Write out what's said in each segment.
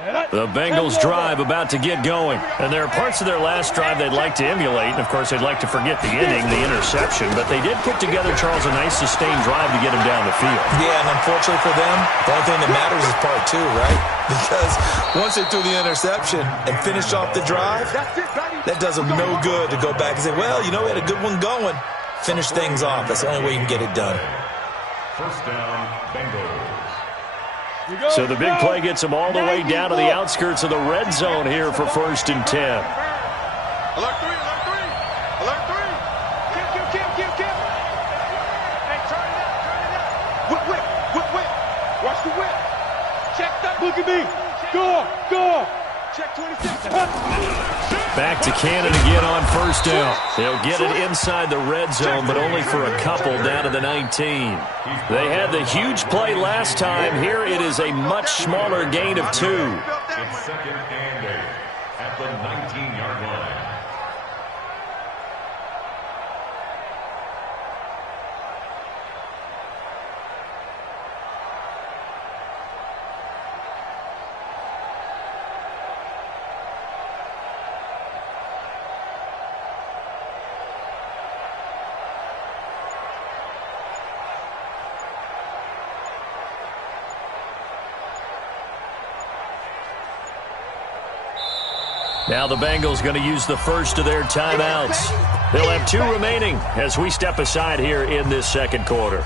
The Bengals drive about to get going. And there are parts of their last drive they'd like to emulate. And, of course, they'd like to forget the inning, the interception. But they did put together, Charles, a nice sustained drive to get him down the field. Yeah, and unfortunately for them, the only thing that matters is part two, right? Because once they threw the interception and finished off the drive, that does them no good to go back and say, well, you know, we had a good one going. Finish things off. That's the only way you can get it done. First down, Bengals. So the big play gets them all the way down to the outskirts of the red zone here for 1st and 10. Alert 3, alert 3, alert 3. Kill. Hey, turn it up. Whip. Watch the whip. Check that. Look at me. Go. Check 26. Back to Cannon again on 1st down. They'll get it inside the red zone, but only for a couple down to the 19. They had the huge play last time. Here it is a much smaller gain of 2. It's 2nd and 8 at the 19-yard line. Now the Bengals going to use the first of their timeouts. They'll have 2 remaining as we step aside here in this 2nd quarter.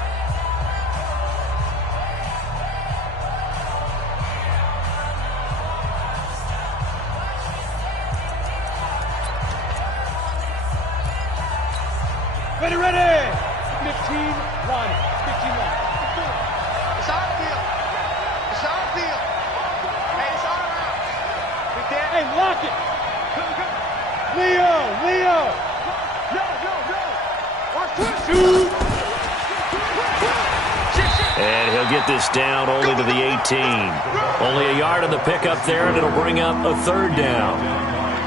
Ready. 15 line. It's our field. Hey, it's all around. Hey, lock it. Leo. No. Watch twist. And he'll get this down only to the 18. Only a yard on the pickup there, and it'll bring up a 3rd down.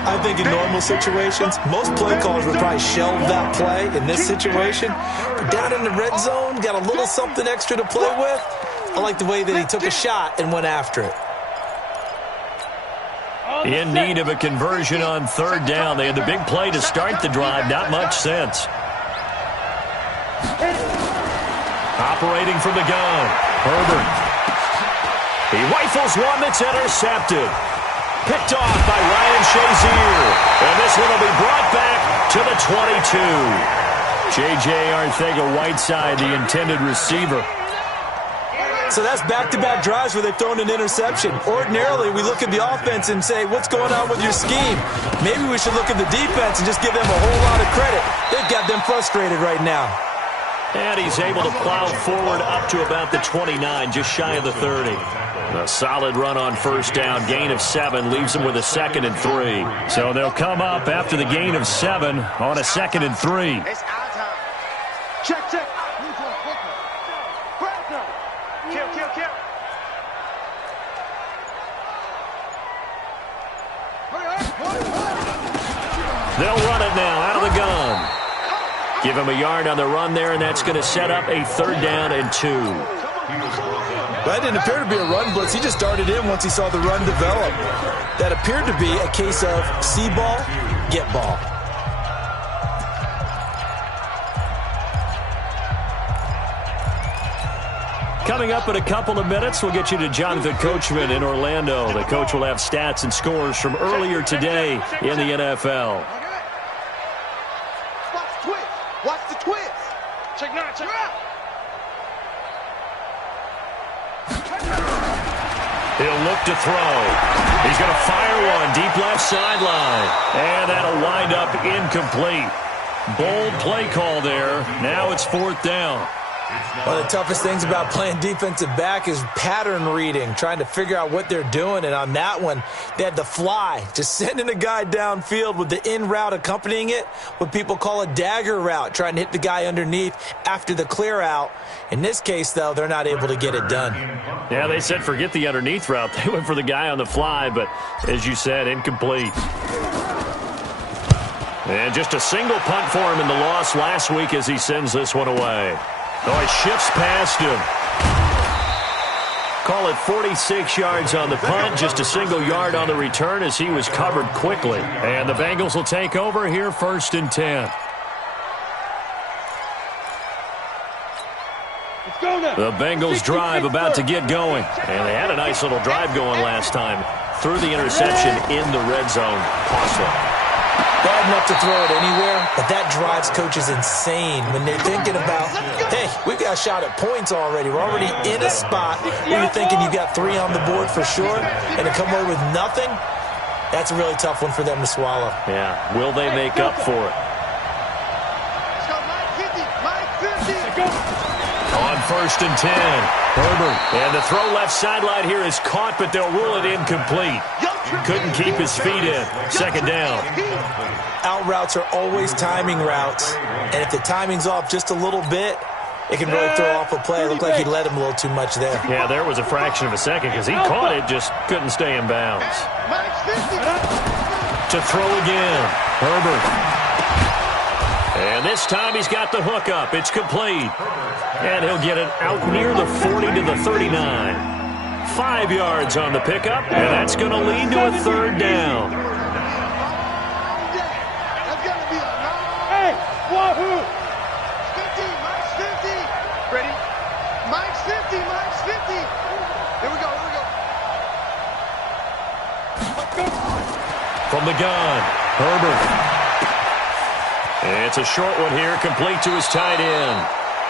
I think in normal situations, most play callers would probably shelve that play in this situation. But down in the red zone, got a little something extra to play with. I like the way that he took a shot and went after it. In need of a conversion on 3rd down. They had the big play to start the drive. Not much sense. Operating from the gun, Herbert. He rifles one that's intercepted. Picked off by Ryan Shazier. And this one will be brought back to the 22. J.J. Arcega-Whiteside, the intended receiver. So that's back-to-back drives where they've thrown an interception. Ordinarily, we look at the offense and say, what's going on with your scheme? Maybe we should look at the defense and just give them a whole lot of credit. They've got them frustrated right now. And he's able to plow forward up to about the 29, just shy of the 30. A solid run on 1st down. Gain of 7 leaves them with a 2nd and 3. So they'll come up after the gain of 7 on a 2nd and 3. It's our time. Check. Kill. They'll run it now out of the gun. Give him a yard on the run there, and that's going to set up a 3rd down and 2. That didn't appear to be a run blitz. He just darted in once he saw the run develop. That appeared to be a case of see ball, get ball. Coming up in a couple of minutes, we'll get you to Jonathan Coachman in Orlando. The coach will have stats and scores from earlier today in the NFL. Watch the twist. Check now. He'll look to throw. He's going to fire one deep left sideline. And that'll wind up incomplete. Bold play call there. Now it's 4th down. One of the toughest things about playing defensive back is pattern reading, trying to figure out what they're doing. And on that one, they had to fly, just sending a guy downfield with the in route accompanying it, what people call a dagger route, trying to hit the guy underneath after the clear out. In this case, though, they're not able to get it done. Yeah, they said forget the underneath route. They went for the guy on the fly, but as you said, incomplete. And just a single punt for him in the loss last week as he sends this one away. Oh, he shifts past him. Call it 46 yards on the punt, just a single yard on the return as he was covered quickly. And the Bengals will take over here, 1st and 10. The Bengals drive about to get going. And they had a nice little drive going last time. Threw the interception in the red zone. Costly. Bad enough to throw it anywhere, but that drives coaches insane when they're thinking about, hey, we've got a shot at points already. We're already in a spot where you're thinking you got 3 on the board for sure, and to come away with nothing, that's a really tough one for them to swallow. Yeah, will they make up for it? On 1st and 10, Herbert. And the throw left sideline here is caught, but they'll rule it incomplete. Couldn't keep his feet in. 2nd down. Out routes are always timing routes, and if the timing's off just a little bit, it can really throw off a play. It looked like he led him a little too much there. Yeah, there was a fraction of a second because he caught it, just couldn't stay in bounds. To throw again, Herbert. And this time he's got the hook up. It's complete. And he'll get it out near the 40 to the 39. 5 yards on the pickup, and that's going to lead to a 3rd down. Hey, wahoo! 50, Mike's 50. Ready? Mike's 50, Mike's 50. Here we go, here we go. Let's go. From the gun, Herbert. It's a short one here, complete to his tight end.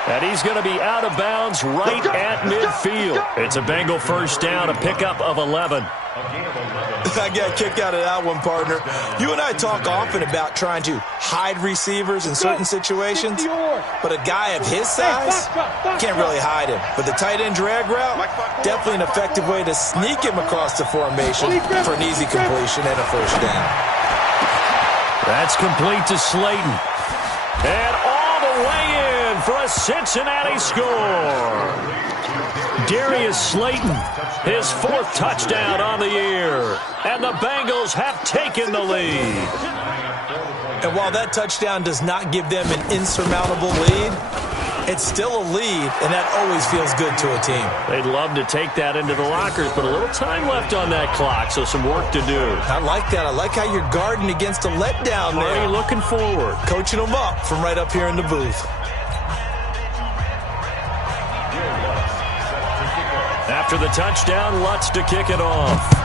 And he's going to be out of bounds right at midfield. It's a Bengal 1st down, a pickup of 11. I got kicked out of that one, partner. You and I talk often about trying to hide receivers in certain situations, but a guy of his size can't really hide him. But the tight end drag route, definitely an effective way to sneak him across the formation for an easy completion and a 1st down. That's complete to Slayton. And all the way in for a Cincinnati score. Darius Slayton, his 4th touchdown on the year. And the Bengals have taken the lead. And while that touchdown does not give them an insurmountable lead, it's still a lead, and that always feels good to a team. They'd love to take that into the lockers, but a little time left on that clock, so some work to do. I like that. I like how you're guarding against a letdown there. Already looking forward. Coaching them up from right up here in the booth. After the touchdown, Lutz to kick it off.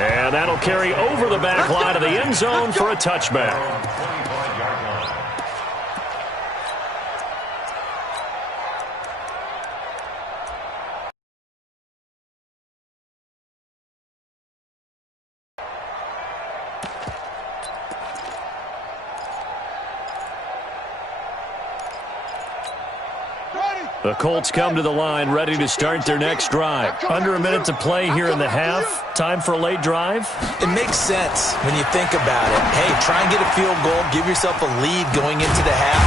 And that'll carry over the back line of the end zone for a touchback. The Colts come to the line ready to start their next drive. Under a minute to play here in the half. Time for a late drive? It makes sense when you think about it. Hey, try and get a field goal. Give yourself a lead going into the half.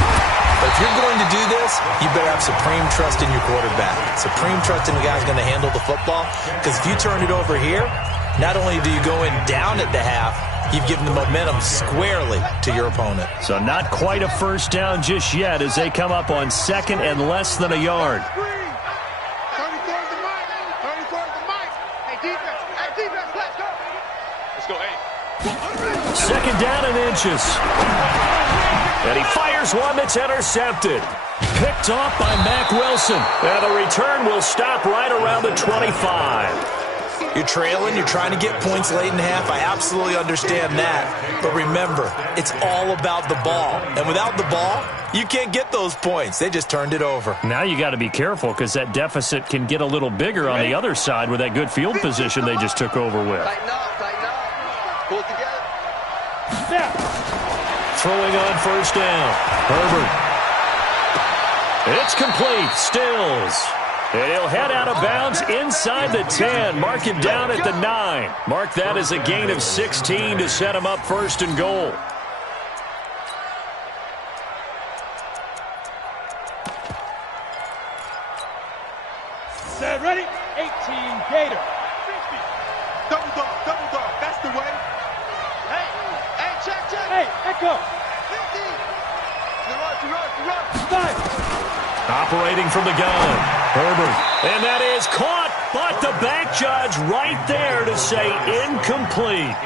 But if you're going to do this, you better have supreme trust in your quarterback. Supreme trust in the guy who's going to handle the football. Because if you turn it over here, not only do you go in down at the half, you've given the momentum squarely to your opponent. So not quite a 1st down just yet as they come up on 2nd and less than a yard. 30 towards the mic. 30 towards the mic. Hey, defense. Hey, defense, let's go. Let's go, hey. 2nd down and inches. And he fires one that's intercepted. Picked off by Mack Wilson. And the return will stop right around the 25. You're trailing, you're trying to get points late in the half. I absolutely understand that. But remember, it's all about the ball. And without the ball, you can't get those points. They just turned it over. Now you got to be careful because that deficit can get a little bigger on the other side with that good field position they just took over with. Tighten up, tighten up. Pull it together. Throwing on 1st down. Herbert. It's complete. Stills. And he'll head out of bounds inside the 10. Mark him down at the 9. Mark that as a gain of 16 to set him up 1st and goal. Set, ready? 18, Gator. Double dog, that's the way. Hey, check. Hey, echo. 50. To run. 5. Operating from the gun, Herbert. And that is caught, but the back judge right there to say incomplete.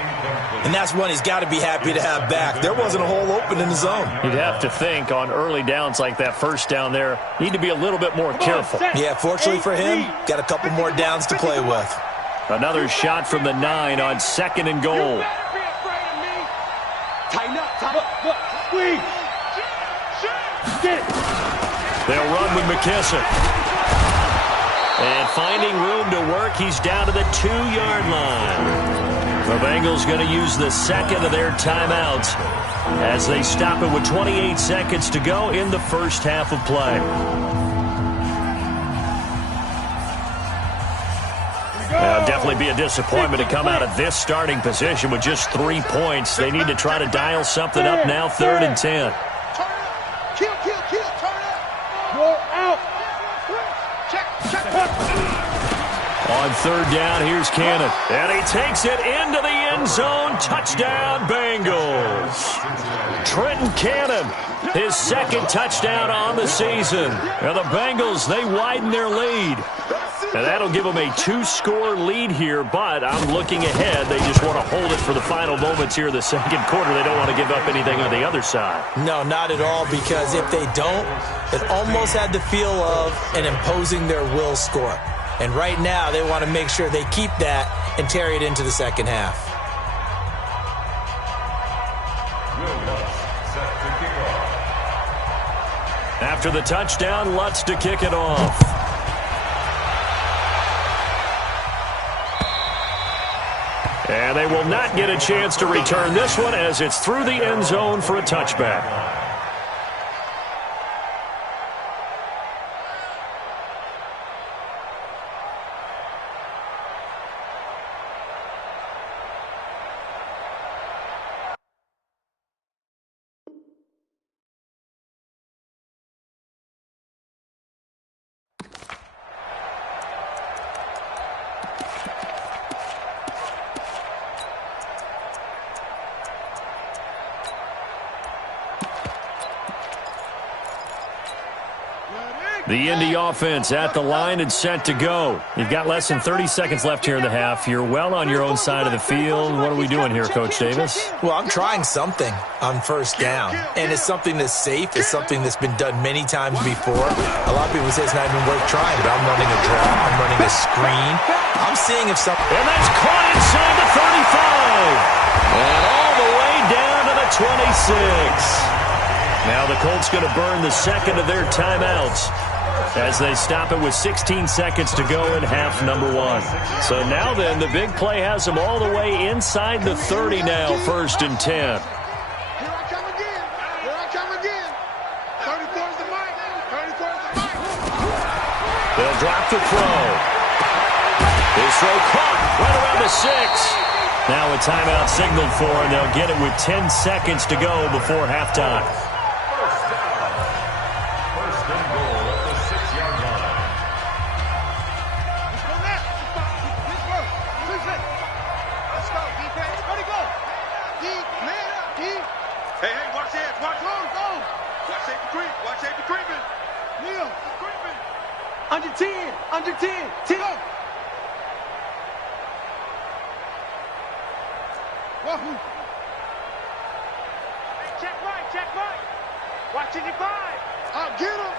And that's one he's got to be happy to have back. There wasn't a hole open in the zone. You'd have to think on early downs like that first down there, need to be a little bit more careful. Yeah, fortunately for him, got a couple more downs to play with. Another shot from the 9 on 2nd and goal. Tighten up, squeeze. Get it. They'll run with McKissick. And finding room to work, he's down to the 2-yard line. The Bengals going to use the second of their timeouts as they stop it with 28 seconds to go in the first half of play. Now, definitely be a disappointment to come out of this starting position with just 3 points. They need to try to dial something up now, 3rd and 10. Kill, turn up. Go out. Check. On 3rd down, here's Cannon. And he takes it into the end zone. Touchdown, Bengals. Trenton Cannon, his 2nd touchdown on the season. And the Bengals, they widen their lead. And that'll give them a 2-score lead here, but I'm looking ahead. They just want to hold it for the final moments here in the 2nd quarter. They don't want to give up anything on the other side. No, not at all, because if they don't, it almost had the feel of an imposing their will score. And right now, they want to make sure they keep that and carry it into the second half. After the touchdown, Lutz to kick it off. And they will not get a chance to return this one as it's through the end zone for a touchback. The Indy offense at the line and set to go. You've got less than 30 seconds left here in the half. You're well on your own side of the field. What are we doing here, Coach Davis? Well, I'm trying something on 1st down, and it's something that's safe. It's something that's been done many times before. A lot of people say it's not even worth trying, but I'm running a draw. I'm running a screen. I'm seeing if something... And that's caught inside the 35. And all the way down to the 26. Now the Colts going to burn the 2nd of their timeouts as they stop it with 16 seconds to go in half number 1. So now then, the big play has them all the way inside the 30 now, 1st and 10. Here I come again. 34's the mic. 34's the mic. They'll drop the throw. His throw caught right around the 6. Now a timeout signaled for, and they'll get it with 10 seconds to go before halftime. Under 10. 10. Wahoo. Check right. Watching your 5. Get him.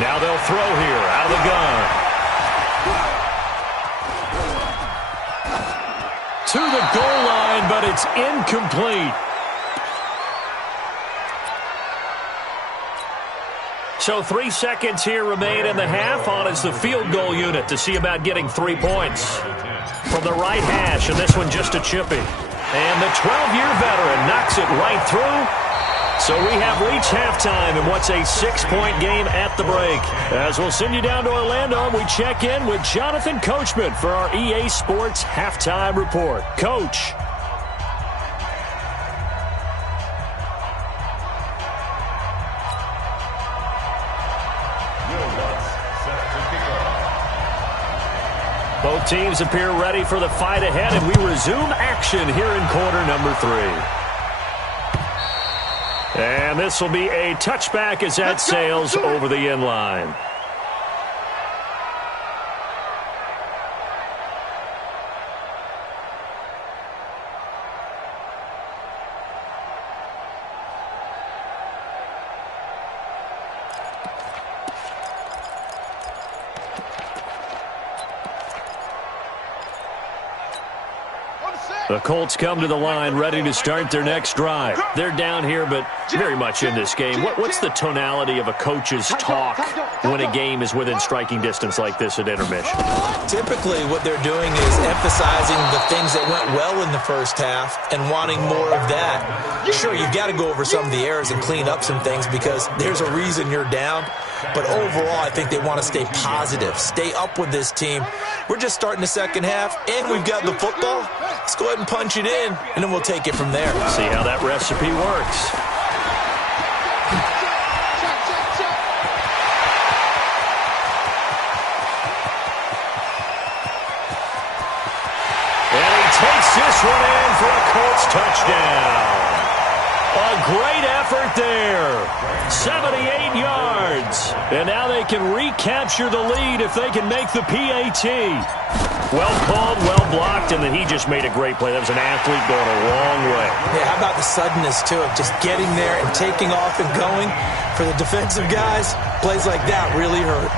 Now they'll throw here out of the gun. To the goal line, but it's incomplete. So 3 seconds here remain in the half. On is the field goal unit to see about getting 3 points. From the right hash, and this one just a chippy. And the 12-year veteran knocks it right through. So we have reached halftime in what's a 6-point game at the break. As we'll send you down to Orlando, we check in with Jonathan Coachman for our EA Sports Halftime Report. Coach. Both teams appear ready for the fight ahead, and we resume action here in quarter number 3. And this will be a touchback as that sails over the end line. The Colts come to the line ready to start their next drive. They're down here, but very much in this game. What's the tonality of a coach's talk when a game is within striking distance like this at intermission? Typically, what they're doing is emphasizing the things that went well in the first half and wanting more of that. Sure, you've got to go over some of the errors and clean up some things because there's a reason you're down. But overall, I think they want to stay positive, stay up with this team. We're just starting the second half, and we've got the football. Let's go ahead and punch it in, and then we'll take it from there. See how that recipe works. And he takes this one in for a Colts touchdown. A great effort there. 78 yards. And now they can recapture the lead if they can make the PAT. Well called, well blocked, and then he just made a great play. That was an athlete going a long way. Yeah, how about the suddenness to it? Just getting there and taking off and going. For the defensive guys, plays like that really hurt.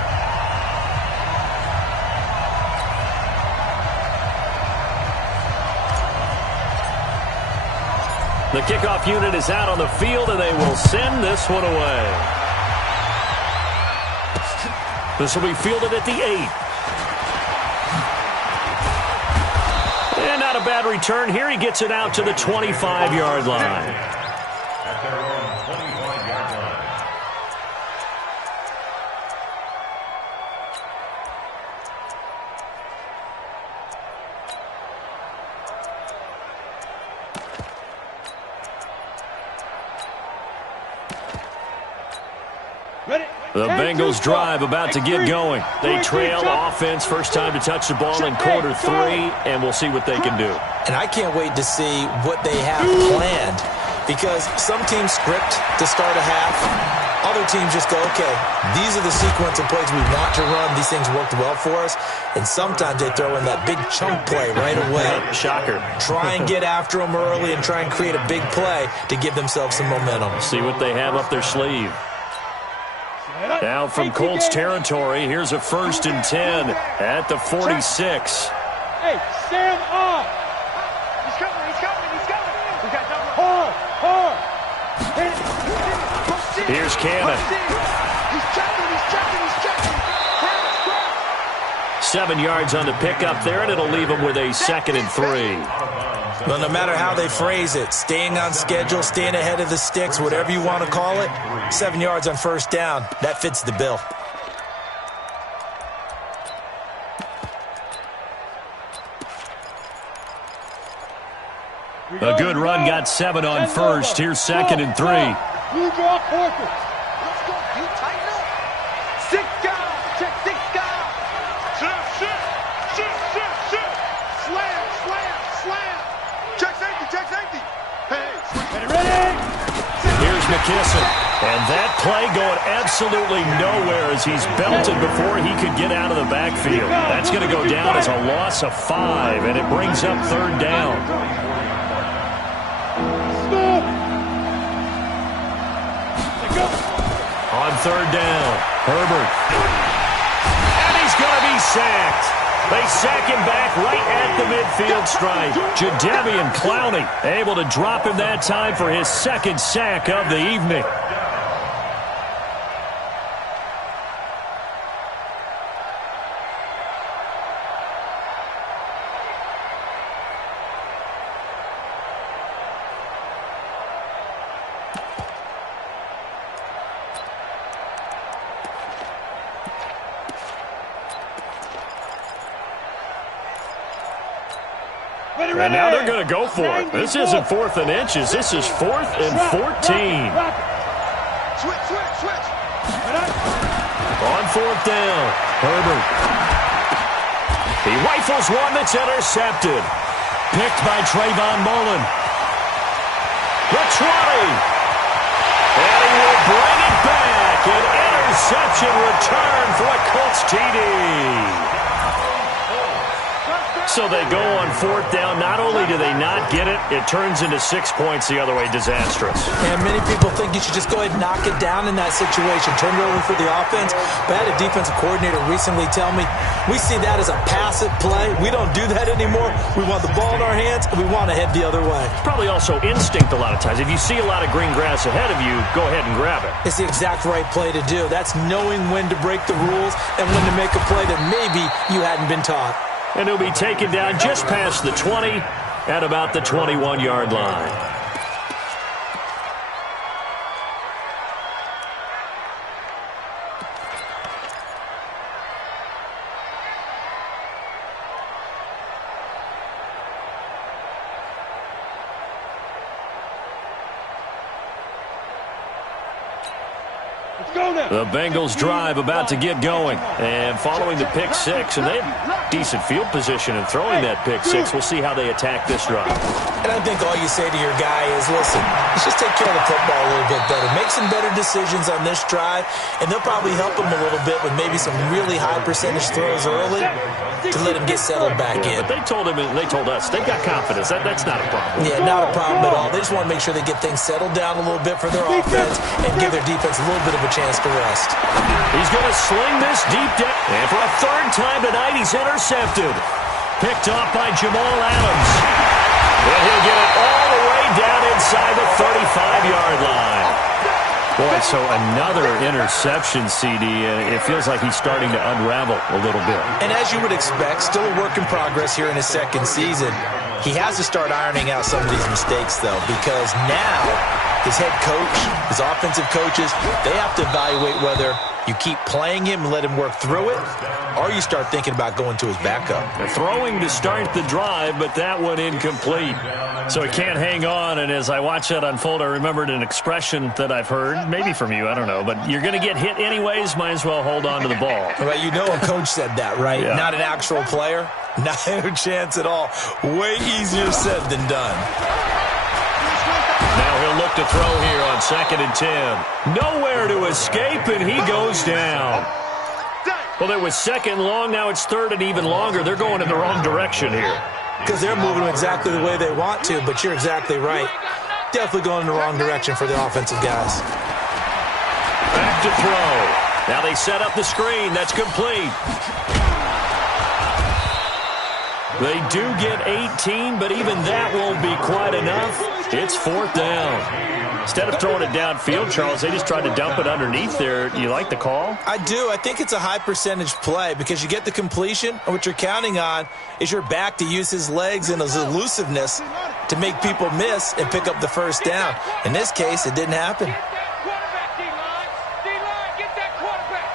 The kickoff unit is out on the field, and they will send this one away. This will be fielded at the 8. And not a bad return here. He gets it out to the 25-yard line. At their own 25-yard line. The Bengals drive about to get going. They trail offense, first time to touch the ball in quarter 3, and we'll see what they can do. And I can't wait to see what they have planned because some teams script to start a half. Other teams just go, okay, these are the sequence of plays we want to run. These things worked well for us. And sometimes they throw in that big chunk play right away. Shocker. Try and get after them early and try and create a big play to give themselves some momentum. See what they have up their sleeve. Now from Colts territory, here's a 1st and 10 at the 46. Hey, stand up. He's coming, he's coming, he's coming. We got double. Hard. Here's Cannon. He's checking. 7 yards on the pickup there, and it'll leave him with a 2nd and 3. Well, no matter how they phrase it, staying on schedule, staying ahead of the sticks, whatever you want to call it, 7 yards on first down, that fits the bill. A good run got 7 on first. Here's 2nd and 3. You draw quarters. Let's go. You tighten up. 6 down. Check 6 down. Shit. Slam. Check safety. Hey. Ready. Here's McKisson. And that play going absolutely nowhere as he's belted before he could get out of the backfield. That's going to go down as a loss of 5, and it brings up 3rd down. On 3rd down, Herbert. And he's going to be sacked. They sack him back right at the midfield stripe. Jadeveon Clowney able to drop him that time for his 2nd sack of the evening. And now they're going to go for it. This isn't 4th and inches. This is 4th and 14. Switch. On 4th down, Herbert. He rifles one that's intercepted. Picked by Trayvon Mullen. The 20. interception return for a Colts TD. So they go on fourth down. Not only do they not get it, it turns into 6 points the other way. Disastrous. And many people think you should just go ahead and knock it down in that situation. Turn it over for the offense. But I had a defensive coordinator recently tell me, we see that as a passive play. We don't do that anymore. We want the ball in our hands, and we want to head the other way. It's probably also instinct a lot of times. If you see a lot of green grass ahead of you, go ahead and grab it. It's the exact right play to do. That's knowing when to break the rules and when to make a play that maybe you hadn't been taught. And he'll be taken down just past the 20 at about the 21-yard line. The Bengals drive about to get going. And following the pick six, and they have decent field position in throwing that pick six. We'll see how they attack this drive. And I think all you say to your guy is, listen, let's just take care of the football a little bit better. Make some better decisions on this drive, and they'll probably help him a little bit with maybe some really high percentage throws early to let him get settled back in. But they told him, and they told us, they've got confidence. That's not a problem. Yeah, not a problem at all. They just want to make sure they get things settled down a little bit for their offense and give their defense a little bit of a chance to rest. He's going to sling this deep down. And for a third time tonight, he's intercepted. Picked off by Jamal Adams. And he'll get it all the way down inside the 35-yard line. Boy, so another interception, CD. It feels like he's starting to unravel a little bit. And as you would expect, still a work in progress here in his second season. He has to start ironing out some of these mistakes, though, because now his head coach, his offensive coaches, they have to evaluate whether you keep playing him and let him work through it, or you start thinking about going to his backup. Throwing to start the drive, but that one incomplete. So he can't hang on, and as I watch that unfold, I remembered an expression that I've heard, maybe from you, I don't know, but you're going to get hit anyways, might as well hold on to the ball. Right, you know a coach said that, right? Yeah. Not an actual player? No chance at all. Way easier said than done. Now he'll look to throw here on 2nd and 10. Nowhere to escape, and he goes down. Well, there was second long. Now it's third and even longer. They're going in the wrong direction here. Because they're moving exactly the way they want to, but you're exactly right. Definitely going in the wrong direction for the offensive guys. Back to throw. Now they set up the screen. That's complete. They do get 18, but even that won't be quite enough. It's fourth down. Instead of throwing it downfield, Charles, they just tried to dump it underneath there. Do you like the call? I do. I think it's a high percentage play because you get the completion, and what you're counting on is your back to use his legs and his elusiveness to make people miss and pick up the first down. In this case, it didn't happen. Quarterback, D-line. D-line, get that quarterback.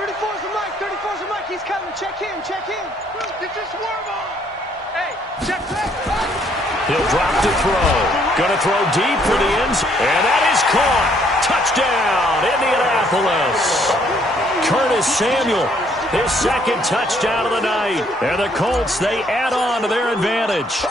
34's the mic. 34's the mic. He's coming. Check him. Check him. Get your swarm on. Hey, check that. He'll drop to throw. Going to throw deep for the end zone. And that is caught. Touchdown, Indianapolis. Curtis Samuel, his second touchdown of the night. And the Colts, they add on to their advantage.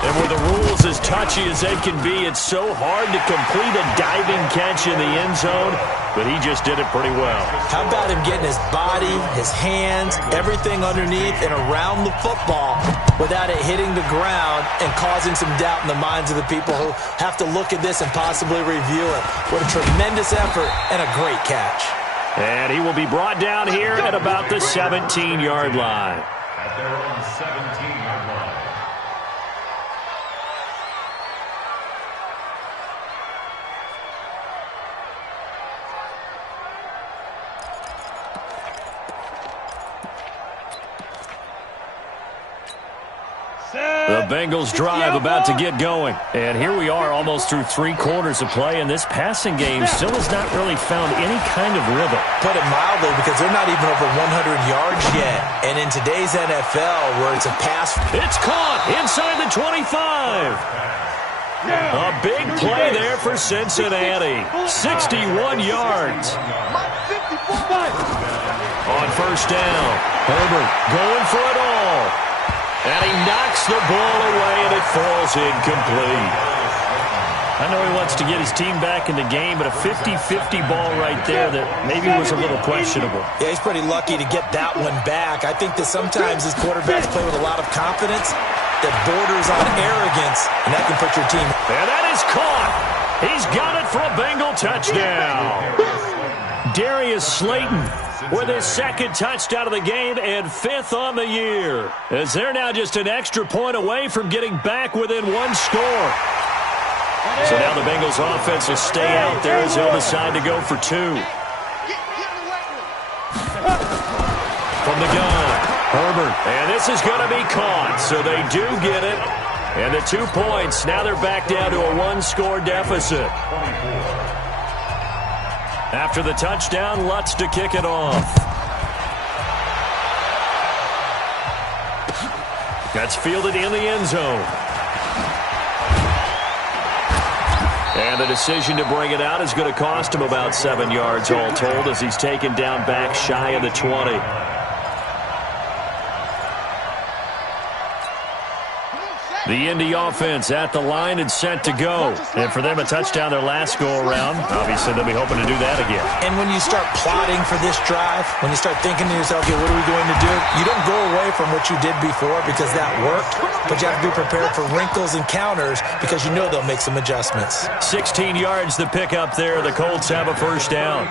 And with the rules as touchy as they can be, it's so hard to complete a diving catch in the end zone, but he just did it pretty well. How about him getting his body, his hands, everything underneath and around the football without it hitting the ground and causing some doubt in the minds of the people who have to look at this and possibly review it. What a tremendous effort and a great catch. And he will be brought down here at about the 17-yard line. At their own 17-yard line. The Bengals drive about to get going. And here we are almost through 3 quarters of play, and this passing game still has not really found any kind of rhythm. Put it mildly, because they're not even over 100 yards yet. And in today's NFL, where it's a pass... It's caught inside the 25. A big play there for Cincinnati. 61 yards. On first down, Herbert going for it all. And he knocks the ball away, and it falls incomplete. I know he wants to get his team back in the game, but a 50-50 ball right there that maybe was a little questionable. Yeah, he's pretty lucky to get that one back. I think that sometimes these quarterbacks play with a lot of confidence that borders on arrogance, and that can put your team. And that is caught. He's got it for a Bengal touchdown. Darius Slayton with his second touchdown of the game and 5th on the year, as they're now just an extra point away from getting back within one score. So now the Bengals offense will stay out there as they'll decide to go for 2. From the gun, Herbert. And this is going to be caught, so they do get it. And the 2 points, now they're back down to a 1-score deficit. After the touchdown, Lutz to kick it off. That's fielded in the end zone. And the decision to bring it out is going to cost him about 7 yards all told, as he's taken down back shy of the 20. The Indy offense at the line and set to go. And for them, a touchdown their last go-around. Obviously, they'll be hoping to do that again. And when you start plotting for this drive, when you start thinking to yourself, okay, what are we going to do? You don't go away from what you did before because that worked, but you have to be prepared for wrinkles and counters because you know they'll make some adjustments. 16 yards to pick up there. The Colts have a first down.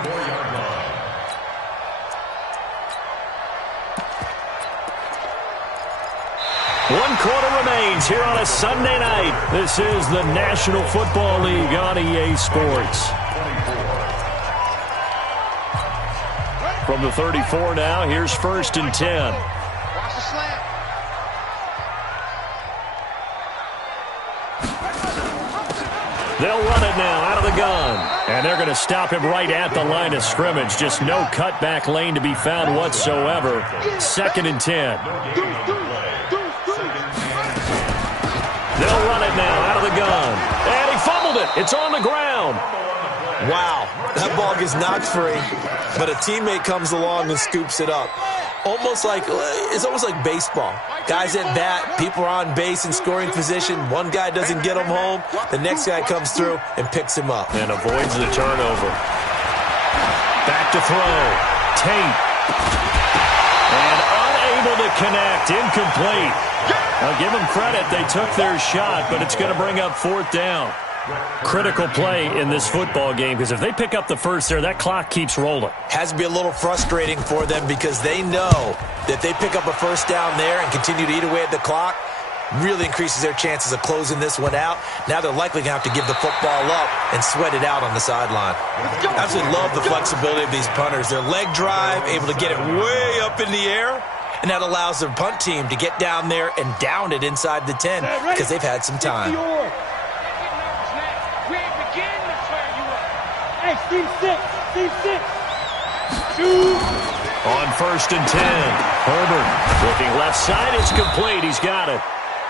One quarter remains here on a Sunday night. This is the National Football League on EA Sports. From the 34 now, here's 1st and 10. Watch the slant. They'll run it now out of the gun. And they're going to stop him right at the line of scrimmage. Just no cutback lane to be found whatsoever. 2nd and 10. They'll run it now out of the gun. And he fumbled it. It's on the ground. Wow, that ball gets knocked free, but a teammate comes along and scoops it up. It's almost like baseball. Guys at bat, people are on base in scoring position. One guy doesn't get him home. The next guy comes through and picks him up. And avoids the turnover. Back to throw. Tate. And unable to connect. Incomplete. I'll give them credit. They took their shot, but it's going to bring up 4th down. Critical play in this football game, because if they pick up the first there, that clock keeps rolling. Has to be a little frustrating for them because they know that they pick up a first down there and continue to eat away at the clock, really increases their chances of closing this one out. Now they're likely going to have to give the football up and sweat it out on the sideline. Absolutely love the flexibility of these punters. Their leg drive, able to get it way up in the air. And that allows their punt team to get down there and down it inside the 10 because they've had some time. On 1st and 10, Herbert looking left side. It's complete. He's got it.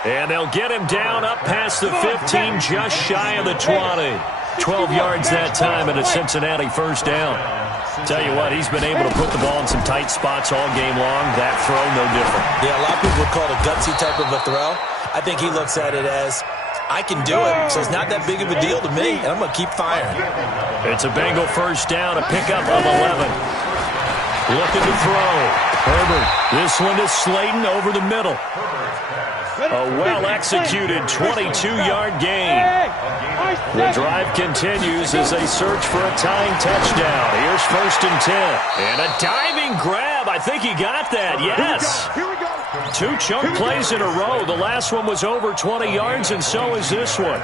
And they'll get him down up past the 15, just shy of the 20. 12 yards that time and a Cincinnati first down. Tell you what, he's been able to put the ball in some tight spots all game long. That throw, no different. Yeah, a lot of people would call it a gutsy type of a throw. I think he looks at it as, I can do it, so it's not that big of a deal to me, and I'm going to keep firing. It's a Bengal first down, a pickup of 11. Looking to throw. Herbert. This one to Slayton over the middle. A well-executed 22-yard gain. The drive continues as they search for a tying touchdown. Here's 1st and 10. And a diving grab. I think he got that. Yes. 2 chunk plays in a row. The last one was over 20 yards, and so is this one.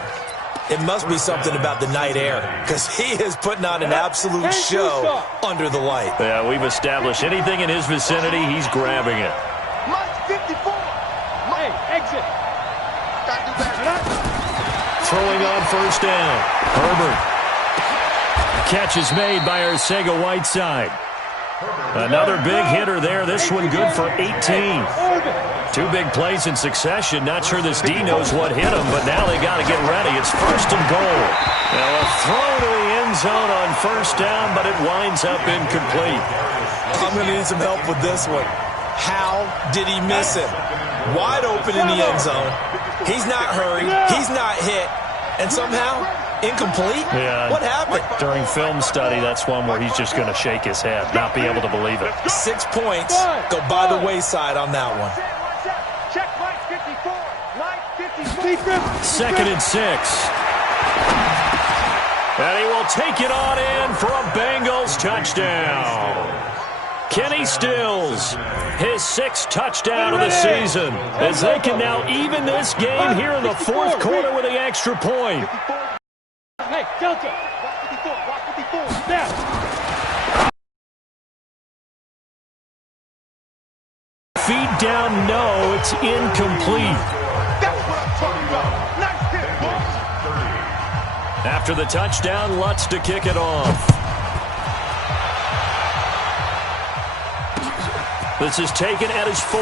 It must be something about the night air because he is putting on an absolute show under the light. Yeah, we've established anything in his vicinity, he's grabbing it. Exit. Throwing on first down. Herbert. Catch is made by Arcega-Whiteside. Another big hitter there. This one good for 18. 2 big plays in succession. Not sure this D knows what hit him, but now they got to get ready. It's 1st and goal. Now a throw to the end zone on first down, but it winds up incomplete. I'm going to need some help with this one. How did he miss him? Wide open in the end zone. He's not hurried. He's not hit. And somehow Incomplete? Yeah. What happened? During film study, that's one where he's just going to shake his head, not be able to believe it. 6 points go by the wayside on that one. Check right 54. Right 54. Second and 6. And he will take it on in for a Bengals touchdown. Kenny Stills, his 6th touchdown of the season, as they can now even this game here in the 4th quarter with the extra point. Hey, Delta. Rock 54. Now. Feed down, no, it's incomplete. That's what I'm talking about. Nice hit, boys. After the touchdown, Lutz to kick it off. This is taken at his 4.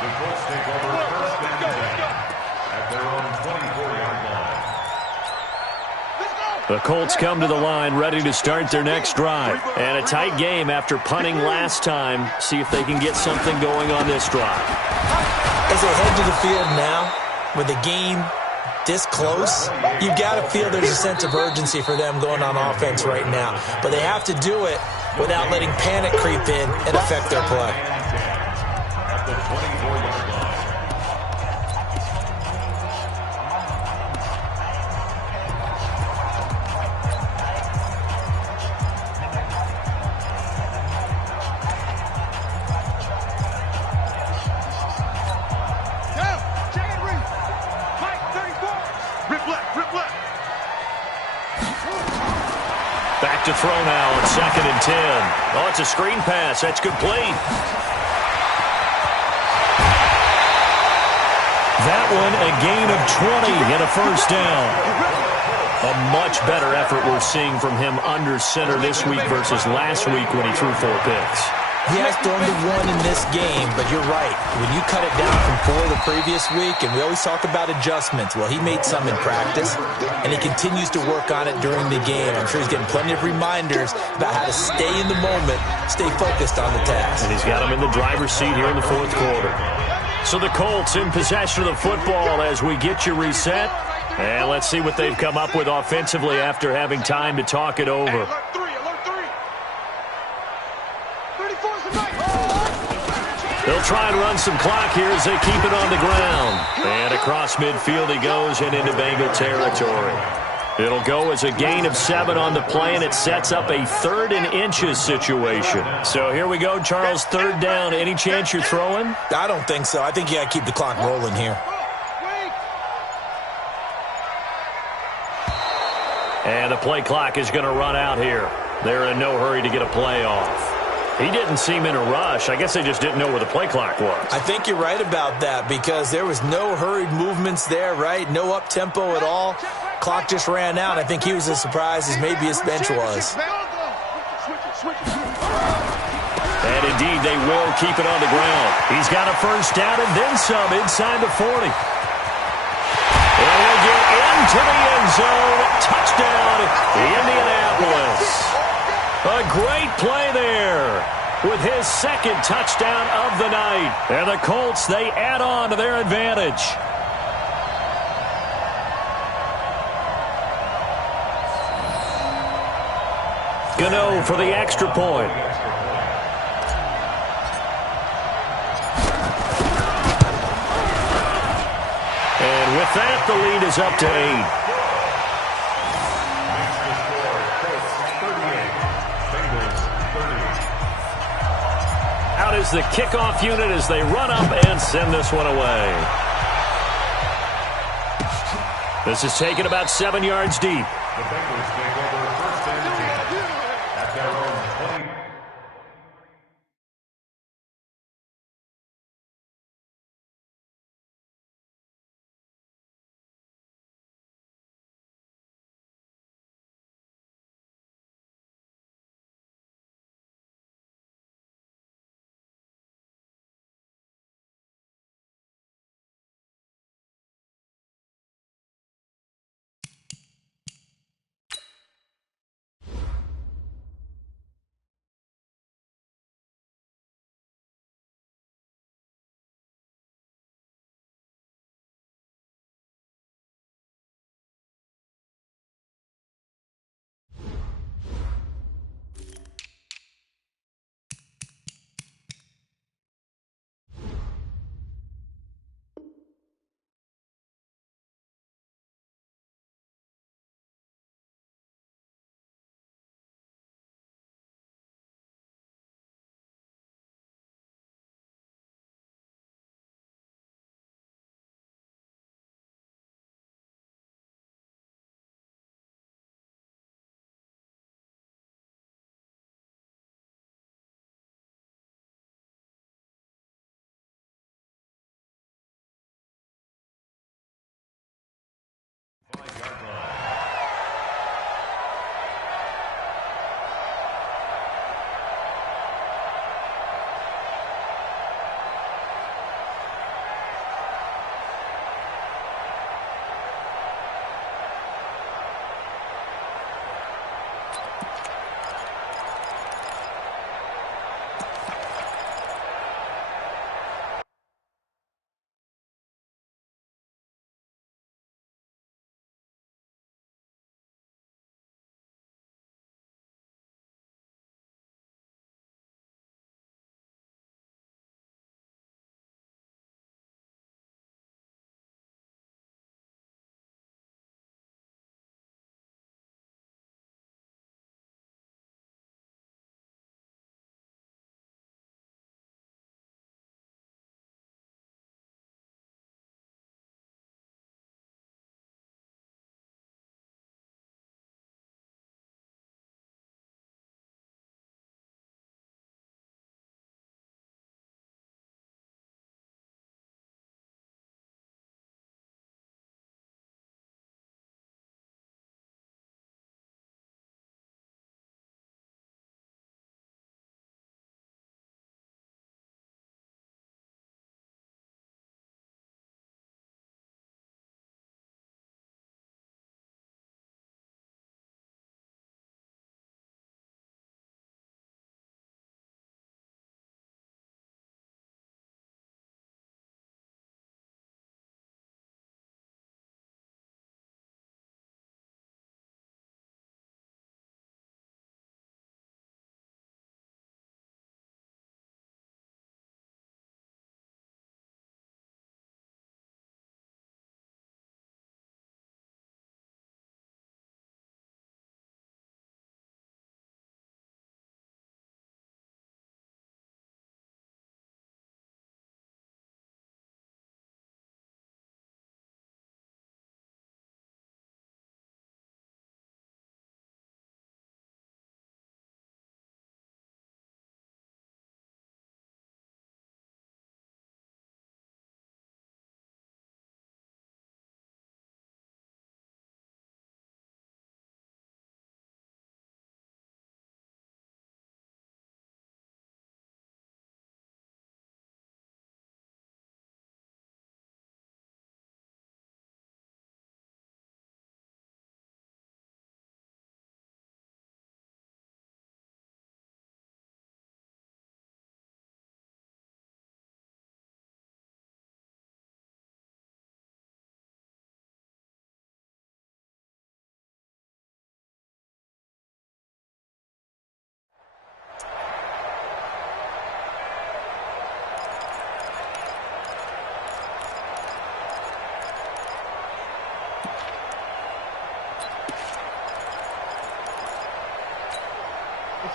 The Colts take over first and 10 at their own 24-yard line. The Colts come to the line ready to start their next drive. And a tight game after punting last time. See if they can get something going on this drive. As they head to the field now, with the game this close, you've got to feel there's a sense of urgency for them going on offense right now. But they have to do it without letting panic creep in and affect their play. At the 24-yard line. Down. Check it, Reed. Mike 34. Rip left. Back to throw now on 2nd and 10. Oh, it's a screen pass. That's complete. That one, a gain of 20 and a first down. A much better effort we're seeing from him under center this week versus last week when he threw 4 picks. He has thrown to 1 in this game, but you're right. When you cut it down from 4 the previous week, and we always talk about adjustments, well, he made some in practice, and he continues to work on it during the game. I'm sure he's getting plenty of reminders about how to stay in the moment, stay focused on the task. And he's got him in the driver's seat here in the 4th quarter. So the Colts in possession of the football as we get you reset. And let's see what they've come up with offensively after having time to talk it over. Alert 3. 34's the right. They'll try and run some clock here as they keep it on the ground. And across midfield he goes and into Bengal territory. It'll go as a gain of 7 on the play, and it sets up a 3rd and inches situation. So here we go, Charles, 3rd down. Any chance you're throwing? I don't think so. I think you got to keep the clock rolling here. And the play clock is going to run out here. They're in no hurry to get a play off. He didn't seem in a rush. I guess they just didn't know where the play clock was. I think you're right about that because there was no hurried movements there, right? No up-tempo at all. Clock just ran out. I think he was as surprised as maybe his bench was. And indeed, they will keep it on the ground. He's got a first down and then some inside the 40. And he'll get into the end zone. Touchdown, Indianapolis. A great play there with his 2nd touchdown of the night. And the Colts, they add on to their advantage. Gano for the extra point. And with that, the lead is up to 8. Out is the kickoff unit as they run up and send this one away. This is taken about 7 yards deep. The Bengals take over first and 10 at their own 20.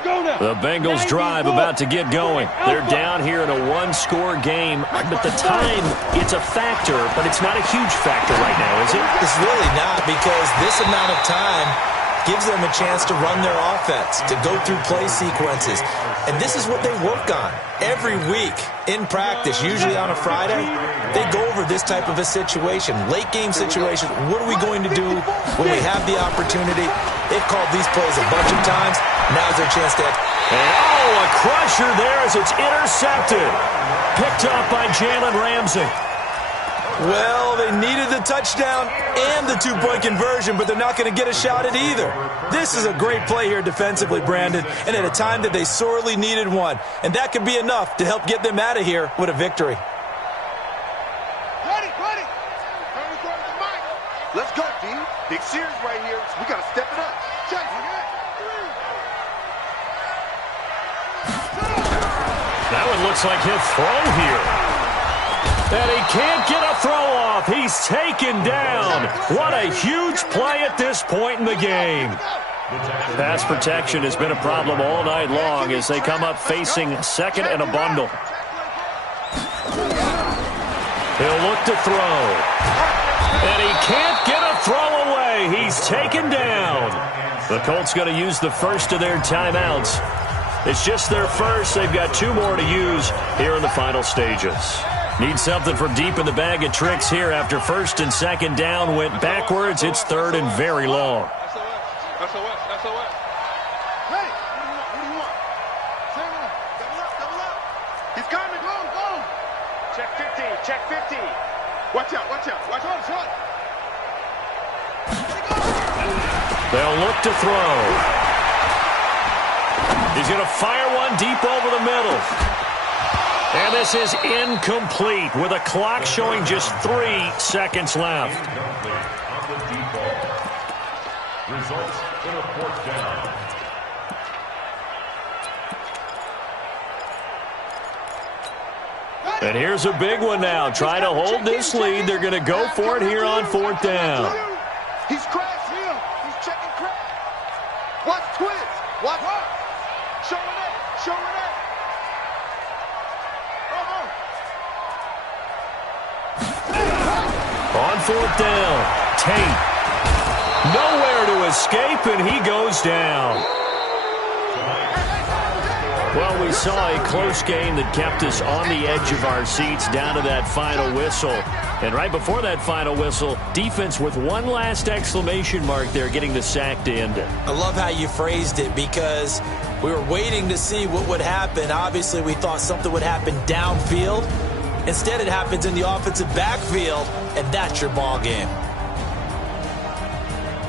The Bengals drive about to get going. They're down here in a one-score game, but the time, it's a factor, but it's not a huge factor right now, is it? It's really not, because this amount of time gives them a chance to run their offense, to go through play sequences. And this is what they work on every week in practice, usually on a Friday. They go over this type of a situation, late game situation. What are we going to do when we have the opportunity? They've called these plays a bunch of times. Now's their chance to and a crusher there as it's intercepted. Picked up by Jalen Ramsey. Well, they needed the touchdown and the two-point conversion, but they're not going to get a shot at either. This is a great play here defensively, Brandon, and at a time that they sorely needed one. And that could be enough to help get them out of here with a victory. Ready. Let's go, D. Big series right here. We got to step it up. Check. That one looks like he'll throw here. And he can't get a throw off. He's taken down. What a huge play at this point in the game. Pass protection has been a problem all night long as they come up facing second and a bundle. He'll look to throw. And he can't get a throw away. He's taken down. The Colts going to use the first of their timeouts. It's just their first. They've got two more to use here in the final stages. Need something from deep in the bag of tricks here after first and second down went backwards. It's third and very long. SOS. Hey, what do you want? Double up. He's coming. Go. Check 50. Watch out. Shot. They'll look to throw. He's going to fire one deep over the middle. And this is incomplete with a clock showing just 3 seconds left. Results in a fourth down. And here's a big one now. Try to hold this lead. They're going to go for it here on fourth down. He's crashed him. He's checking crash. Watch twist. Watch. Showing up. On fourth down, Tate. Nowhere to escape, and he goes down. Well, we saw a close game that kept us on the edge of our seats down to that final whistle. And right before that final whistle, defense with one last exclamation mark there, getting the sack to end it. I love how you phrased it, because we were waiting to see what would happen. Obviously, we thought something would happen downfield. Instead, it happens in the offensive backfield, and that's your ball game.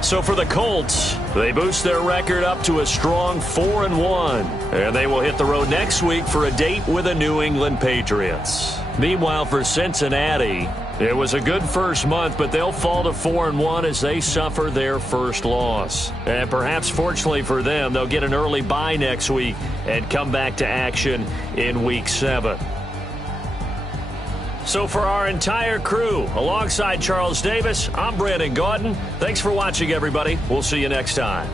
So for the Colts, they boost their record up to a strong 4-1. And they will hit the road next week for a date with the New England Patriots. Meanwhile, for Cincinnati, it was a good first month, but they'll fall to 4-1 as they suffer their first loss. And perhaps fortunately for them, they'll get an early bye next week and come back to action in Week 7. So for our entire crew, alongside Charles Davis, I'm Brandon Gaudin. Thanks for watching, everybody. We'll see you next time.